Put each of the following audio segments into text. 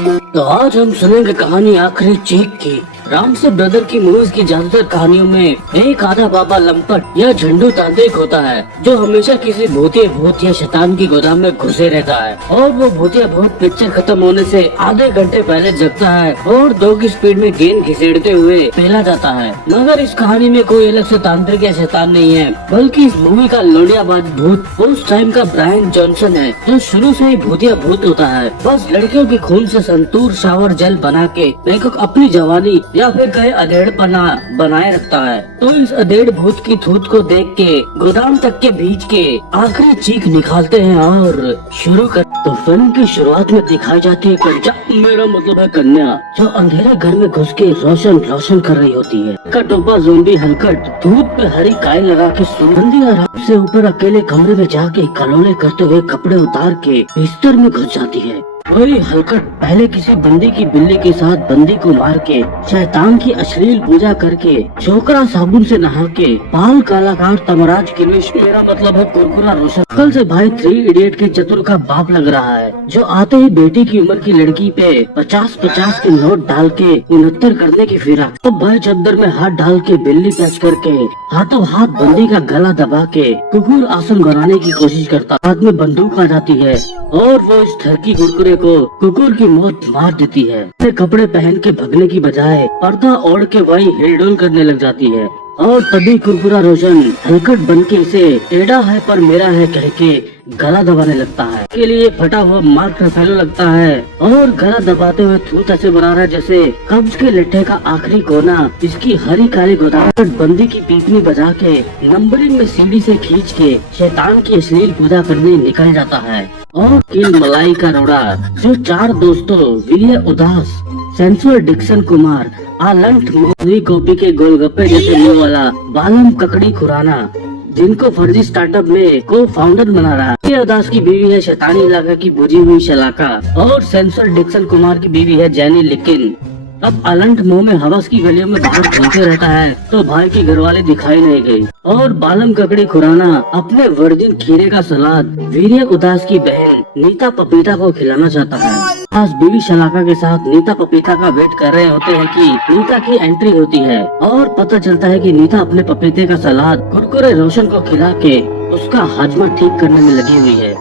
तो आज हम सुनेंगे कहानी आखिरी चीख की। राम से ब्रदर की मूवीज की ज्यादातर कहानियों में एक आधा बाबा लंपट या झंडू तांत्रिक होता है जो हमेशा किसी भूतिया भूत या शैतान की गोदाम में घुसे रहता है और वो भूतिया भूत पिक्चर खत्म होने से आधे घंटे पहले जगता है और 2 की स्पीड में गेंद घिसेड़ते हुए फैला जाता है। मगर इस कहानी में कोई अलग से तांत्रिक या शैतान नहीं है, बल्कि इस मूवी का लोडियाबाज भूत उस टाइम का ब्रायन जॉनसन है जो शुरू से ही भूतिया भूत होता है। बस लड़कियों के खून से संतूर शावर जेल बना के लेखक अपनी जवानी या फिर कहे अधेड़पना बनाए रखता है। तो इस अधेड़ भूत की थूत को देख के गोदाम तक के बीच के आखिरी चीख निकालते हैं और शुरू कर। तो फिल्म की शुरुआत में दिखाई जाती है कंचा, मेरा मतलब है कन्या, जो अंधेरे घर में घुस के रोशन रोशन कर रही होती है। का टोपा जोम्बी हलकट धूप पे हरी काई लगा के सुगंधी आराम से ऊपर अकेले कमरे में जाके कलोले करते हुए कपड़े उतार के बिस्तर में घुस जाती है। वही हलकट पहले किसी बंदी की बिल्ली के साथ बंदी को मार के शैतान की अश्लील पूजा करके छोकरा साबुन से नहा के बाल कलाकार तमराज किरविश, मेरा मतलब है कुरकुरा रोशन, कल से भाई 3 इडियट के चतुर का बाप लग रहा है, जो आते ही बेटी की उम्र की लड़की पे 50-50 के नोट डाल के 69 करने की फिराक। तो भाई चद्दर में हाथ डाल के बिल्ली पैच करके हाथों हाथ बंदी का गला दबा के कुकुर आसन बनाने की कोशिश करता। हाथ में बंदूक आ जाती है और वो इस ठरकी कुरकुरे को कुकुर की मौत मार देती है। अपने कपड़े पहन के भगने की बजाय पर्दा ओढ़ के वही हिलडोल करने लग जाती है और तभी कुरकुरा रोशन हलकट बन के इसे टेढ़ा है पर मेरा है कह के गला दबाने लगता है। के लिए फटा हुआ मार्क रफेलो लगता है और गला दबाते हुए थूत ऐसे बना रहा है जैसे कब्ज के लट्ठे का आखिरी कोना इसकी हरी काली गोदावरी बंदी की पीपनी बजा के नंबरिंग में सीढ़ी से खींच के शैतान की अश्लील पूजा करने निकल जाता है। और किल मलाई का रोड़ा जो 4 दोस्तों विलिय उदास, सेंसुअल डिक्सन कुमार, आलंट मोदी गोपी के गोलगप्पे जैसे मुंह वाला बालम ककड़ी खुराना, जिनको फर्जी स्टार्टअप में को फाउंडर बना रहा। ये उदास की बीवी है शैतानी इलाका की बुझी हुई शलाका और सेंसुअल डिक्सन कुमार की बीवी है जैनी लिकिन। अब अलंट मुंह में हवस की गलियों में बाहर घूमते रहता है तो भाई की घरवाले दिखाई नहीं गई और बालम ककड़ी खुराना अपने वर्जिन खीरे का सलाद वीर्य उदास की बहन नीता पपीता को खिलाना चाहता है। आज बीवी शलाका के साथ नीता पपीता का वेट कर रहे होते हैं कि नीता की एंट्री होती है और पता चलता है कि नीता अपने पपीते का सलाद कुरकुरे रोशन को खिला के उसका हाजमा ठीक करने में लगी हुई है।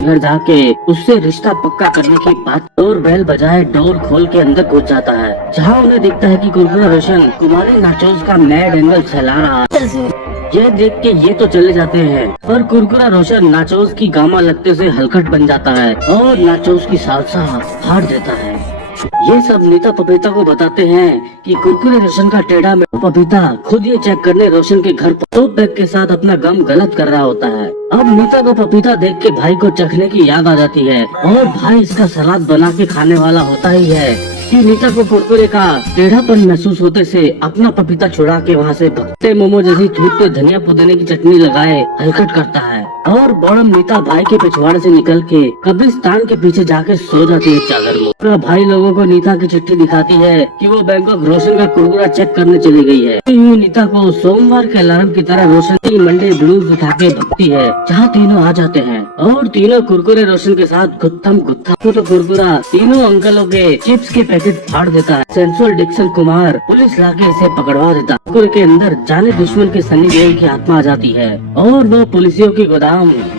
घर जाके उससे रिश्ता पक्का करने की बात डोर बेल बजाए डोर खोल के अंदर घुस जाता है, जहाँ उन्हें दिखता है कि कुरकुरा रोशन कुमारी नाचोस का मैड एंगल चला रहा है। ये देख के ये तो चले जाते हैं पर कुरकुरा रोशन नाचोस की गामा लगते से हलकट बन जाता है और नाचोस की सालसा फाड़ देता है। ये सब नीता पपीता को बताते हैं कि कुरकुरे रोशन का टेढ़ा में पपीता खुद ये चेक करने रोशन के घर पर तो बैग के साथ अपना गम गलत कर रहा होता है। अब नीता को पपीता देख के भाई को चखने की याद आ जाती है और भाई इसका सलाद बना के खाने वाला होता ही है कि नीता को कुरकुरे का टेढ़ापन महसूस होते से अपना पपीता छुड़ा के वहाँ से भगते मोमो जैसी छूट पे धनिया पुदीने की चटनी लगाए हलकट करता है और बड़म नीता भाई के पिछवाड़े से निकल के कब्रिस्तान के पीछे जाके सो जाती है चादर में। पूरा भाई लोगों को नीता की चिट्ठी दिखाती है कि वो बैंकॉक रोशन का कुरकुरा चेक करने चली गई है। यूं नीता को सोमवार के अलार्म की तरह रोशन की मंडे ब्लूज उठा के भगती है, जहाँ तीनों आ जाते हैं और तीनों कुरकुरे रोशन के साथ गुत्थम गुत्था तो कुरकुरा तीनों अंकलों के चिप्स के पैकेट फाड़ देता है। सेंसुअल डिक्सन कुमार पुलिस लाके इसे पकड़वा देता। कुरकुरे के अंदर जाने दुश्मन के सनी देओल की आत्मा आ जाती है और वो पुलिसियों की गोदाम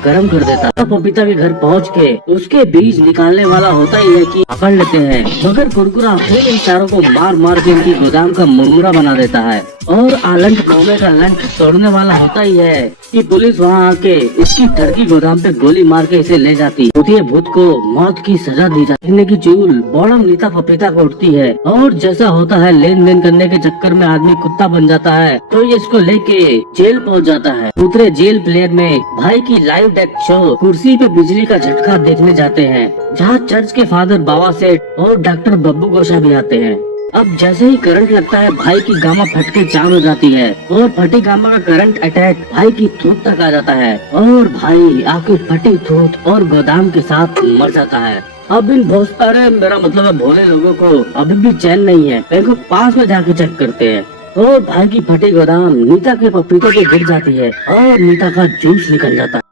गर्म कर देता। पपीता के घर पहुँच के उसके बीज निकालने वाला होता ही है कि पकड़ लेते हैं, मगर कुरकुरा फिर इन चारों को मार मार के इनकी गोदाम का मुरमुरा बना देता है और आलंट मोमे का लंट तोड़ने वाला होता ही है कि पुलिस वहाँ आके इसकी टर्की गोदाम पे गोली मार के इसे ले जाती। भूतिया भूत को मौत की सजा दी जाती की चूल बॉडम नीता पपीता को उठती है और जैसा होता है लेन देन करने के चक्कर में आदमी कुत्ता बन जाता है तो ये इसको लेके जेल पहुँच जाता है। दूसरे जेल प्लेयर में भाई की लाइव डेथ शो कुर्सी पे बिजली का झटका देखने जाते हैं, जहाँ चर्च के फादर बाबा सेठ और डॉक्टर बब्बू गोशा भी आते हैं। अब जैसे ही करंट लगता है भाई की गामा फट के चार हो जाती है और फटी गामा का करंट अटैक भाई की थूत तक आ जाता है और भाई आके फटी थूत और गोदाम के साथ मर जाता है। अब इन बहुत सारे मेरा मतलब है भोले लोगों को अभी भी चैन नहीं है, इनको पास में जाके चेक करते हैं और भाई की फटी गोदाम नीता के पपीते पे गिर जाती है और नीता का जूस निकल जाता है।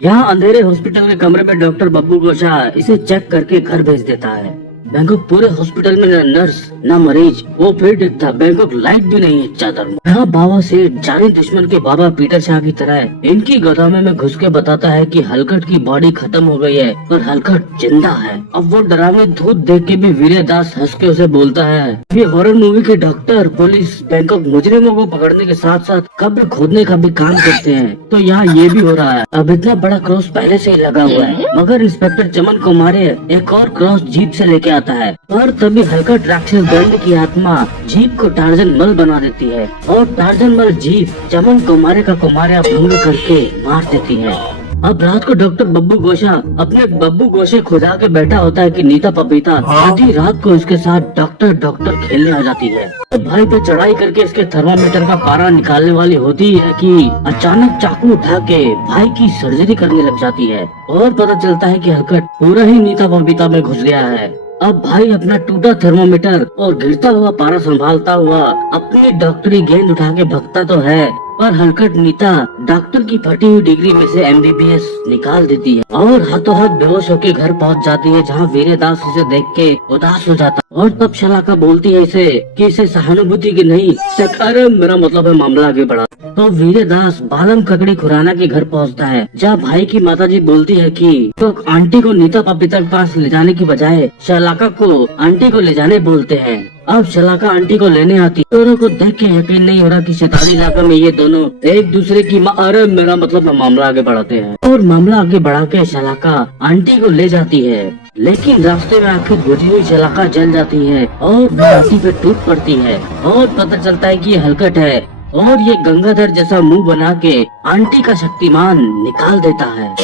यहाँ अंधेरे हॉस्पिटल के कमरे में डॉक्टर बब्बू गोशा इसे चेक करके घर भेज देता है। बैंकॉक पूरे हॉस्पिटल में न नर्स न मरीज, वो फिर था। बैंकॉक लाइट भी नहीं है चादर में। यहाँ बाबा से जाने दुश्मन के बाबा पीटर शाह की तरह इनकी गोदामे में घुस के बताता है कि हलकट की बॉडी खत्म हो गई है पर हलकट जिंदा है। अब वो डरावनी धूत देख के भी वीरे दास हंस के उसे बोलता है ये हॉरर मूवी के डॉक्टर पुलिस बैंकॉक मुजरिमों को पकड़ने के साथ साथ कब्र खोदने का भी काम करते हैं, तो यहाँ ये भी हो रहा है। अब इतना बड़ा क्रॉस पहले से ही लगा हुआ है, मगर इंस्पेक्टर चमन को मारे एक और क्रॉस जीप से लेके आता है और तभी हलकट राक्षस दंड की आत्मा जीप को टार्जन मल बना देती है और टार्जन मल जीप चमन कुमारे का कुमारिया भंग करके मार देती है। अब रात को डॉक्टर बब्बू गोशा अपने बब्बू गोशे खुदा के बैठा होता है कि नीता पपीता आधी रात को उसके साथ डॉक्टर डॉक्टर खेलने आ जाती है। तो भाई पे चढ़ाई करके इसके थर्मामीटर का पारा निकालने वाली होती है कि अचानक चाकू उठा के भाई की सर्जरी करने लग जाती है और पता चलता है कि हलकट पूरा ही नीता पपीता में घुस गया है। अब भाई अपना टूटा थर्मोमीटर और गिरता हुआ पारा संभालता हुआ अपनी डॉक्टरी गेंद उठा के भगता तो है पर हलकट नीता डॉक्टर की फटी हुई डिग्री में से MBBS निकाल देती है और हाथों हाथ बेहोश होकर घर पहुंच जाती है, जहां वीरे दास इसे देख के उदास हो जाता और तब शलाका बोलती है इसे कि इसे सहानुभूति की नहीं सकारम मेरा मतलब है मामला आगे बढ़ा। तो वीरे दास बालम ककड़ी खुराना के घर पहुंचता है, जहाँ भाई की माताजी बोलती है कि तो आंटी को नीता पपीता के पास ले जाने की बजाय शलाका को आंटी को ले जाने बोलते हैं। अब शलाका आंटी को लेने आती, दोनों को देख के यकीन नहीं हो रहा कि शैतानी इलाका में ये दोनों एक दूसरे की अरे मेरा मतलब मामला आगे बढ़ाते हैं और मामला आगे बढ़ा के शलाका आंटी को ले जाती है, लेकिन रास्ते में आखिर बुझी हुई शलाका जल जाती है और वो आंटी पे टूट पड़ती है और पता चलता है कि ये हलकट है और ये गंगाधर जैसा मुंह बना के आंटी का शक्तिमान निकाल देता है।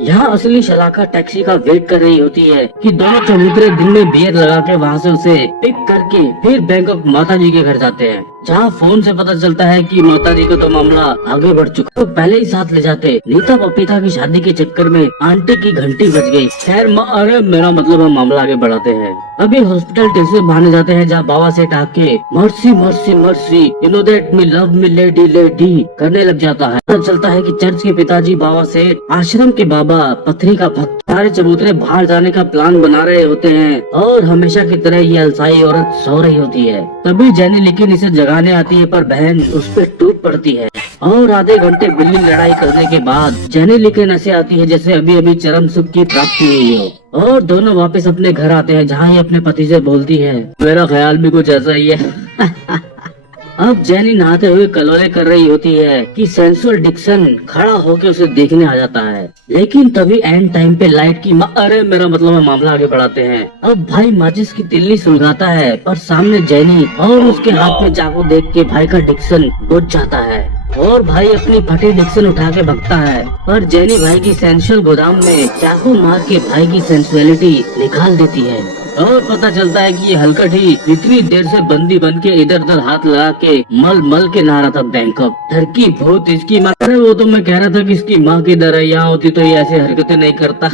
यहाँ असली शलाका टैक्सी का वेट कर रही होती है कि दोनों चबूतरे दिन में बियर लगा के वहाँ से उसे पिक करके फिर बैंकॉक माताजी के घर जाते हैं, जहाँ फोन से पता चलता है कि माताजी का तो मामला आगे बढ़ चुका, तो पहले ही साथ ले जाते। नीता पपीता की शादी के चक्कर में आंटी की घंटी बज गई। खैर अरे मेरा मतलब है मामला आगे बढ़ाते हैं। अभी हॉस्पिटल टेस्ट बहाने जाते हैं, जहाँ बाबा से टाके mercy mercy mercy you know that me love me lady lady करने लग जाता है। पता चलता है कि चर्च के पिताजी बाबा से आश्रम के बाबा पथरी का भक्त सारे चबूतरे बाहर जाने का प्लान बना रहे होते हैं और हमेशा की तरह ये अलसाई औरत सो रही होती है। तभी जेनी लेकिन इसे जगाने आती है पर बहन उस पर टूट पड़ती है और आधे घंटे बिल्ली लड़ाई करने के बाद जेनी लेकिन ऐसे आती है जैसे अभी अभी चरम सुख की प्राप्ति हुई हो और दोनों वापस अपने घर आते हैं, जहाँ ये अपने पति से बोलती है मेरा ख्याल भी कुछ ऐसा ही है। अब जेनी नहाते हुए कलोले कर रही होती है कि सेंसुअल डिक्सन खड़ा होकर उसे देखने आ जाता है, लेकिन तभी एंड टाइम पे लाइट की अरे मेरा मतलब है मामला आगे बढ़ाते हैं। अब भाई माचिस की तिल्ली सुलगाता है पर सामने जेनी और उसके हाथ में चाकू देख के भाई का डिक्सन बुझ जाता है और भाई अपनी फटी डिक्सन उठा के भगता है, पर जेनी भाई की सेंसुअल गोदाम में चाकू मार के भाई की सेंसुअलिटी निकाल देती है और पता चलता है कि ये हलकट ही इतनी देर से बंदी बन के इधर उधर हाथ लगा के मल मल के नहा रहा था बैंकॉक। डर की भूत इसकी माँ, अरे वो तो मैं कह रहा था कि इसकी माँ की दर यहाँ होती तो ये ऐसे हरकतें नहीं करता।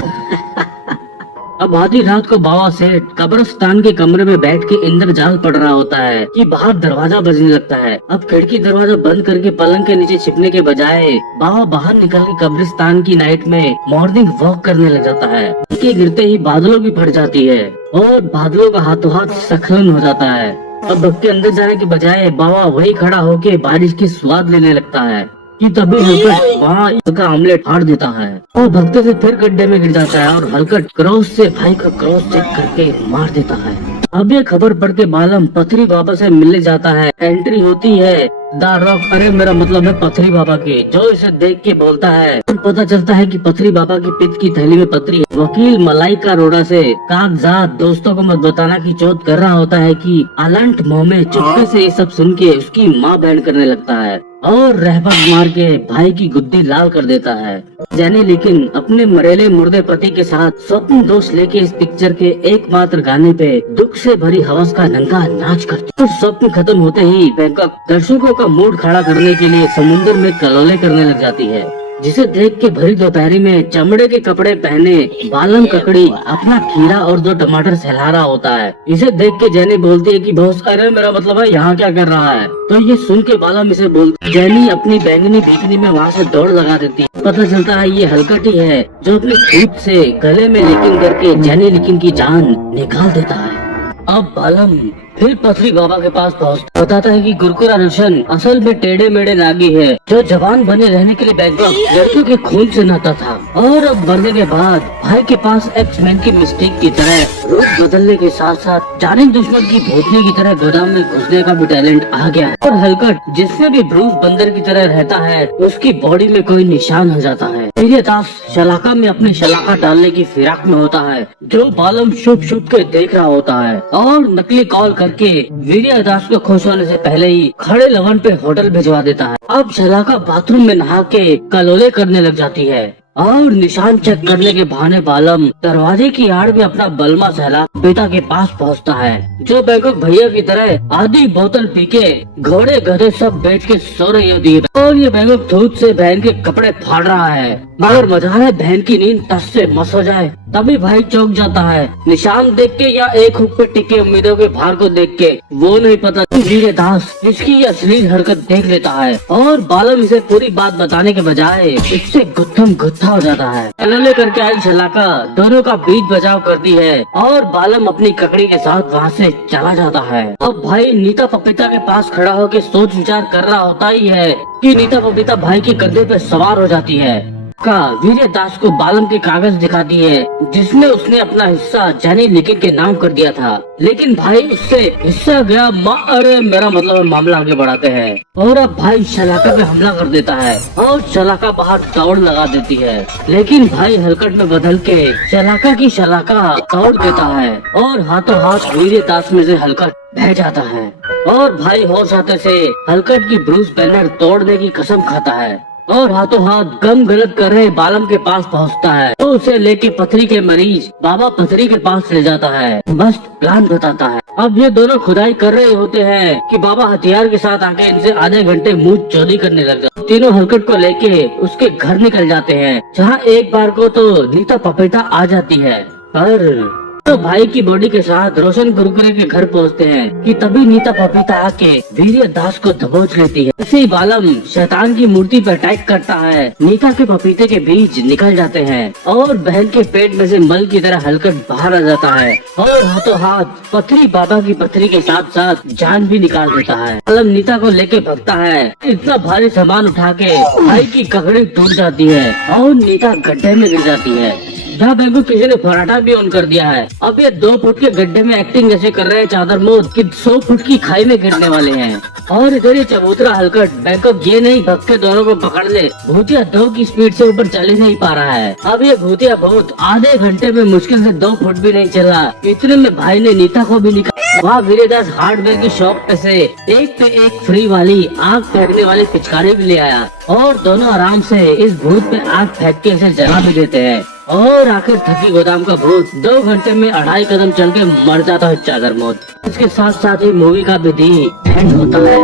अब आधी रात को बाबा सेठ कब्रिस्तान के कमरे में बैठ के इंद्रजाल पढ़ रहा होता है कि बाहर दरवाजा बजने लगता है। अब खिड़की दरवाजा बंद करके पलंग के नीचे छिपने के बजाय बाबा बाहर निकल के कब्रिस्तान की नाइट में मॉर्निंग वॉक करने लग जाता है। उनके गिरते ही बादलों की फट जाती है और बादलों का हाथों हाथ स्खलन हो जाता है। अब भक्त के अंदर जाने के बजाय बाबा वही खड़ा होके बारिश की स्वाद लेने लगता है कि तभी हलकट वहाँ इसका आमलेट फाड़ देता है और भक्त से फिर गड्ढे में गिर जाता है और हलकट क्रॉस से भाई का क्रॉस चेक करके मार देता है। अब ये खबर पढ़ के बालम पथरी बाबा से मिलने जाता है। एंट्री होती है द रॉक, अरे मेरा मतलब है पथरी बाबा की, जो इसे देख के बोलता है। पता चलता है कि पथरी बाबा की पित्त की थैली में पथरी है। वकील मलाइका रोड़ा से कागजात दोस्तों को मत बताना की चोट कर रहा होता है कि अलंट मोह में चुपके से ये सब सुन के उसकी माँ बैंड करने लगता है और रहबत मार के भाई की गुद्दी लाल कर देता है। जेनी लेकिन अपने मरेले मुर्दे पति के साथ स्वप्न दोष लेके इस पिक्चर के एकमात्र गाने पे दुख से भरी हवस का नंगा नाच करती है। स्वप्न खत्म होते ही बैंकॉक दर्शकों का मूड खड़ा करने के लिए समुद्र में कलोले करने लग जाती है जिसे देख के भरी दोपहरी में चमड़े के कपड़े पहने बालम ककड़ी अपना खीरा और 2 टमाटर सहला रहा होता है। इसे देख के जैनी बोलती है कि बॉस, अरे मेरा मतलब है यहाँ क्या कर रहा है। तो ये सुन के बालम इसे बोलती, जैनी अपनी बैंगनी बिकनी में वहाँ से दौड़ लगा देती है। पता चलता है ये हलकट ही है जो अपनी खूब से गले में लेकिन करके जैनी लेकिन की जान निकाल देता है। अब बालम फिर पथरी बाबा के पास पहुँचता बताता है कि गुरकुरा रोशन असल में टेढ़े मेढ़े नागी है जो जवान बने रहने के लिए बैंकॉक लड़कियों के खून से नहाता था, और अब मरने के बाद भाई के पास एक्समैन की मिस्टेक की तरह रूप बदलने के साथ साथ जाने दुश्मन की भूतने की तरह गोदाम में घुसने का भी टैलेंट आ गया है। और हलकट जिसमें भी ब्रूस बंदर की तरह रहता है उसकी बॉडी में कोई निशान हो जाता है। दास शलाका में अपनी शलाका डालने की फिराक में होता है जो बालम शुभ शुभ के देख रहा होता है, और नकली कॉल करके वीरिया दास को खुश होने से पहले ही खड़े लवन पे होटल भिजवा देता है। अब शलाका बाथरूम में नहा के कलोले करने लग जाती है और निशान चेक करने के बहाने बालम दरवाजे की आड़ में अपना बलमा सहला पिता के पास पहुंचता है जो बैंकॉक भैया की तरह आधी बोतल पी के घोड़े गधे सब बैठ के सो रही होती है, और ये बैंकॉक धूप से बहन के कपड़े फाड़ रहा है, मगर मजा है बहन की नींद टस से मस हो जाए। तभी भाई चौंक जाता है निशान देख के या एक हुक पे टिके उम्मीदों के भार को देख के। वो नहीं पता वीर दास इसकी ये अश्लील हरकत देख लेता है और बालम इसे पूरी बात बताने के बजाय इससे गुत्थम गुत्था हो जाता है। कलोले करके आई शलाका दोनों का बीच बचाव करती है और बालम अपनी ककड़ी के साथ वहाँ से चला जाता है। अब भाई नीता पपीता के पास खड़ा होकर सोच विचार कर रहा होता ही है कि नीता पपीता भाई के कंधे पे सवार हो जाती है का वीर दास को बालम के कागज दिखाती है जिसमें उसने अपना हिस्सा जैनी लेकिन के नाम कर दिया था, लेकिन भाई उससे हिस्सा गया अरे मेरा मतलब मामला आगे बढ़ाते हैं। और अब भाई शलाका पे हमला कर देता है और शलाका बाहर दौड़ लगा देती है, लेकिन भाई हलकट में बदल के शलाका की शलाका तोड़ देता है और हाथों हाथ वीर दास में से हलकट बह जाता है, और भाई होश आते से हलकट की ब्रूस बैनर तोड़ने की कसम खाता है और हाथों हाथ गम गलत कर रहे बालम के पास पहुंचता है तो उसे लेके पथरी के मरीज बाबा पथरी के पास ले जाता है, बस प्लान बताता है। अब ये दोनों खुदाई कर रहे होते हैं कि बाबा हथियार के साथ आके इनसे आधे घंटे मुंह चोरी करने लग जाते। तीनों हलकट को लेके उसके घर निकल जाते हैं जहाँ एक बार को तो नीता पपीता आ जाती है, पर तो भाई की बॉडी के साथ रोशन गुरुकुरे के घर पहुंचते हैं कि तभी नीता पपीता आके वीर दास को दबोच लेती है। इसे ही बालम शैतान की मूर्ति पर अटैक करता है, नीता के पपीते के बीच निकल जाते हैं और बहन के पेट में से मल की तरह हलकट बाहर आ जाता है और हाथों हाथ पथरी बाबा की पथरी के साथ साथ जान भी निकाल देता है। बालम नीता को लेके भगता है, इतना भारी सामान उठा के भाई की ककड़ी टूट जाती है और नीता गड्ढे में गिर जाती है जहाँ बैंकॉक किसी ने फराटा भी ऑन कर दिया है। अब ये 2 फुट के गड्ढे में एक्टिंग जैसे कर रहे हैं चादर मोद कि 100 फुट की खाई में गिरने वाले हैं, और इधर ये चबूतरा हलकट बैंकॉक ये नहीं भग के दोनों को पकड़ ले भूतिया 2 की स्पीड से ऊपर चल ही नहीं पा रहा है। अब ये भूतिया भूत आधे घंटे में मुश्किल से 2 फुट भी नहीं चला, इतने में भाई ने नीता को भी निकाला। वहाँ वीरदास हार्डवेयर की शॉप पे से एक पे एक फ्री वाली आग फेंकने वाली पिचकारी भी ले आया और दोनों आराम से इस भूत पे आग फेंक के इसे जला भी देते हैं, और आखिर थकी गोदाम का भूत 2 घंटे में 2.5 कदम चल के मर जाता है चादर मौत। इसके साथ साथ ही मूवी का विधि एंड होता है।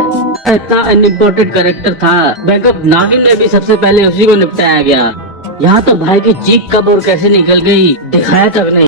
इतना अनइम्पोर्टेंट कैरेक्टर था बैंकॉक नागिन में भी सबसे पहले उसी को निपटाया गया। यहाँ तो भाई की चीख कब और कैसे निकल गई दिखाया तक नहीं।